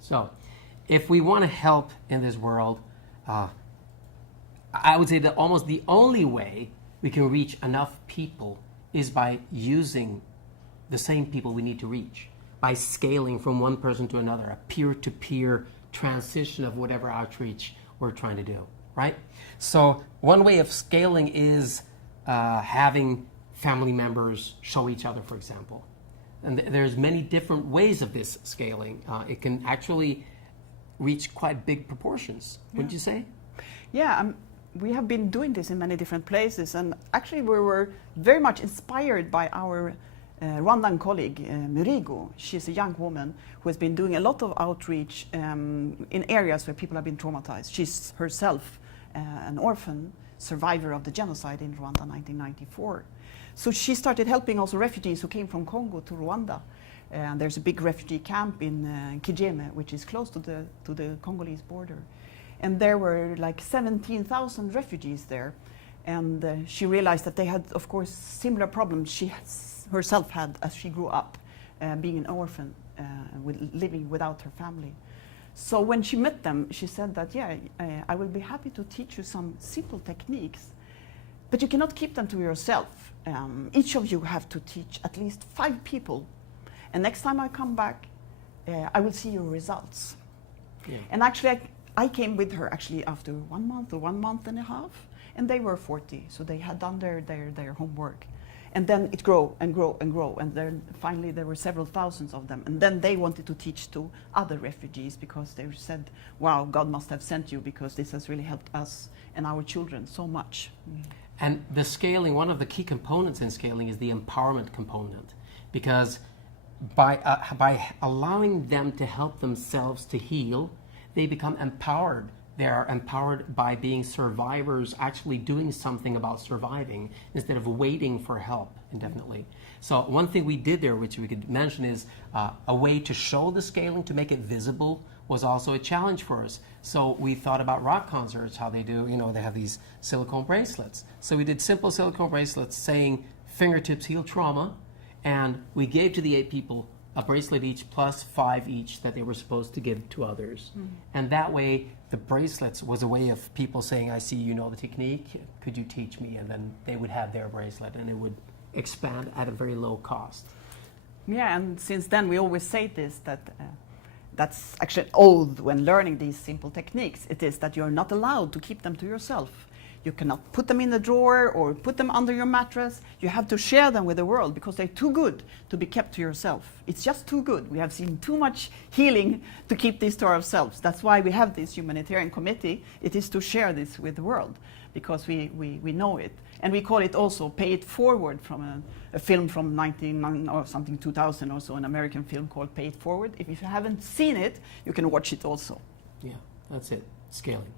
So, if we want to help in this world, I would say that almost the only way we can reach enough people is by using the same people we need to reach, by scaling from one person to another, a peer-to-peer transition of whatever outreach we're trying to do, right? So one way of scaling is having family members show each other, for example. And there's many different ways of this scaling. It can actually reach quite big proportions, wouldn't you say? Yeah, we have been doing this in many different places, and actually we were very much inspired by our Rwandan colleague, Murigo. She's a young woman who has been doing a lot of outreach in areas where people have been traumatized. She's herself an orphan survivor of the genocide in Rwanda 1994. So she started helping also refugees who came from Congo to Rwanda. And there's a big refugee camp in Kijeme, which is close to the Congolese border. And there were like 17,000 refugees there. And she realized that they had, of course, similar problems she herself had as she grew up, being an orphan, living without her family. So when she met them, she said that, yeah, I will be happy to teach you some simple techniques, but you cannot keep them to yourself. Each of you have to teach at least 5 people. And next time I come back, I will see your results. Yeah. And actually, I came with her actually after 1 month or 1 month and a half, and they were 40, so they had done their homework. And then it grew and grew and grew, and then finally there were several thousands of them. And then they wanted to teach to other refugees because they said, wow, God must have sent you because this has really helped us and our children so much. And the scaling, one of the key components in scaling is the empowerment component, because by allowing them to help themselves to heal, they become empowered. They are empowered by being survivors, actually doing something about surviving instead of waiting for help indefinitely. So one thing we did there, which we could mention, is a way to show the scaling, to make it visible, was also a challenge for us. So we thought about rock concerts, how they do, they have these silicone bracelets. So we did simple silicone bracelets saying fingertips heal trauma, and we gave to the 8 people a bracelet each plus 5 each that they were supposed to give to others. And that way, the bracelets was a way of people saying, I see you know the technique, could you teach me? And then they would have their bracelet and it would expand at a very low cost. Yeah, and since then we always say this, that that's actually old when learning these simple techniques. It is that you're not allowed to keep them to yourself. You cannot put them in a drawer or put them under your mattress. You have to share them with the world because they're too good to be kept to yourself. It's just too good. We have seen too much healing to keep this to ourselves. That's why we have this humanitarian committee. It is to share this with the world because we know it. And we call it also Pay It Forward, from a film from 2000 or so, an American film called Pay It Forward. If you haven't seen it, you can watch it also. Yeah, that's it, scaling.